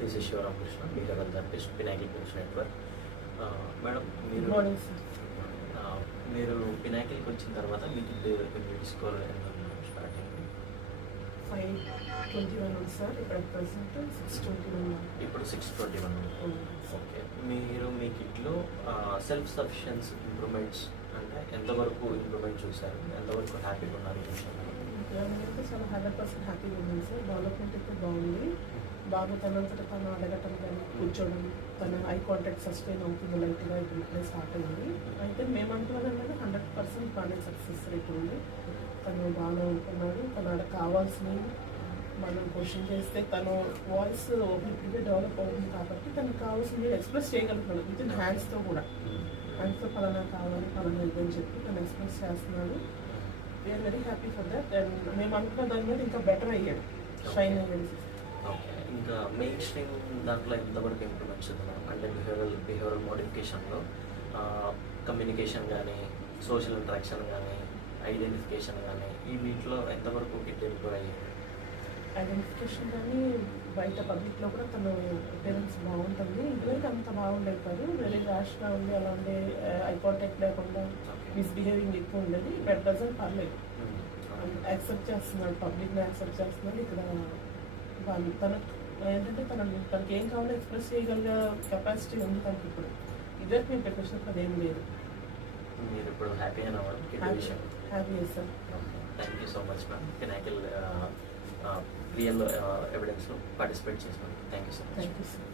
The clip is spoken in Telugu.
This is Sivaramakrishna, behavioural therapist, Pinnacle coach network. Madam, good morning sir. మీరు పినాకిల్కి వచ్చిన తర్వాత మీకు క్రెడిట్ స్కోర్ ఎంత స్టార్ట్ అయింది? 521 ఉంది సార్. ఇక్కడ ప్రెసెంట్ 621. ఇప్పుడు 621. ఓకే. మీరు మీ కిట్లో సెల్ఫ్ సఫిషియన్సీ ఇంప్రూవ్మెంట్స్ అంటే ఎంతవరకు ఇంప్రూవ్మెంట్ చూసారు, ఎంతవరకు హ్యాపీగా ఉన్నారు ఈ విషయంలో? నేనైతే చాలా 100% హ్యాపీగా ఉన్నాను సార్. డెవలప్మెంట్ అయితే బాగుంది. బాగా తనంతట తను అడగటం కానీ కూర్చోవడం, తన ఐ కాంటాక్ట్ సస్టైన్ అవుతుంది లైట్గా. ఇప్పుడు ఇప్పుడే స్టార్ట్ అయింది. అయితే మేము అనుకున్నాం కానీ 100% బాగానే సక్సెస్ రేట్ ఉంది. తను బాగా ఉంటున్నాడు. తను కావాల్సినవి మనం క్వశ్చన్ చేస్తే తను వాయిస్ ఇప్పుడే డెవలప్ అవుతుంది కాబట్టి తనకు కావాల్సింది ఎక్స్ప్రెస్ చేయగలుగుతున్నాడు విత్ ఇన్ హ్యాండ్స్తో కూడా. హ్యాండ్స్తో పలానా కావాలి పలానా ఇదని చెప్పి తను ఎక్స్ప్రెస్ చేస్తున్నాడు. We're very happy for that. And మేము అనుకున్న దాని మీద ఇంకా బెటర్ అయ్యాడు, షైన్ అయ్యాడు. ఓకే. ఇంకా మెయిన్ స్ట్రీమ్ దాంట్లో ఎంతవరకు ఇంప్రూవ్మెంట్స్ ఉన్నాం అంటే బిహేవియరల్ మోడిఫికేషన్లో కమ్యూనికేషన్ కానీ, సోషల్ ఇంటరాక్షన్ కానీ, ఐడెంటిఫికేషన్ కానీ ఈ వీటిలో ఎంతవరకు కిట్ ఇంప్రూవ్ అయ్యాయి? ఐడెంటిఫికేషన్ కానీ బయట పబ్లిక్లో కూడా తన అపియరెన్స్ బాగుంటుంది. ఇంట్లోకి అంత బాగుండేది, వెరీ ర్యాష్గా ఉంది. అలా ఉండే ఐ కాంటాక్ట్ లేకుండా మిస్బిహేవింగ్ ఎక్కువ ఉండేది. బట్ ప్రజెంట్ పర్లేదు, యాక్సెప్ట్ చేస్తున్నాడు, పబ్లిక్ని యాక్సెప్ట్ చేస్తున్నాడు. ఇక్కడ తనకు ఏంటంటే తనకి ఏం కావాలో ఎక్స్ప్రెస్ చేయగలిగే కెపాసిటీ ఉంది తనకి ఇప్పుడు. ఇద్దరికి మేము పెట్టినప్పుడు అదేం లేదు. మీరు ఇప్పుడు హ్యాపీ అయినా happy sir. Thank you so much ma'am. Pinnacle real ఎవిడెన్స్లో పార్టిసిపేట్ చేసినాను. Thank you so much. Thank you sir.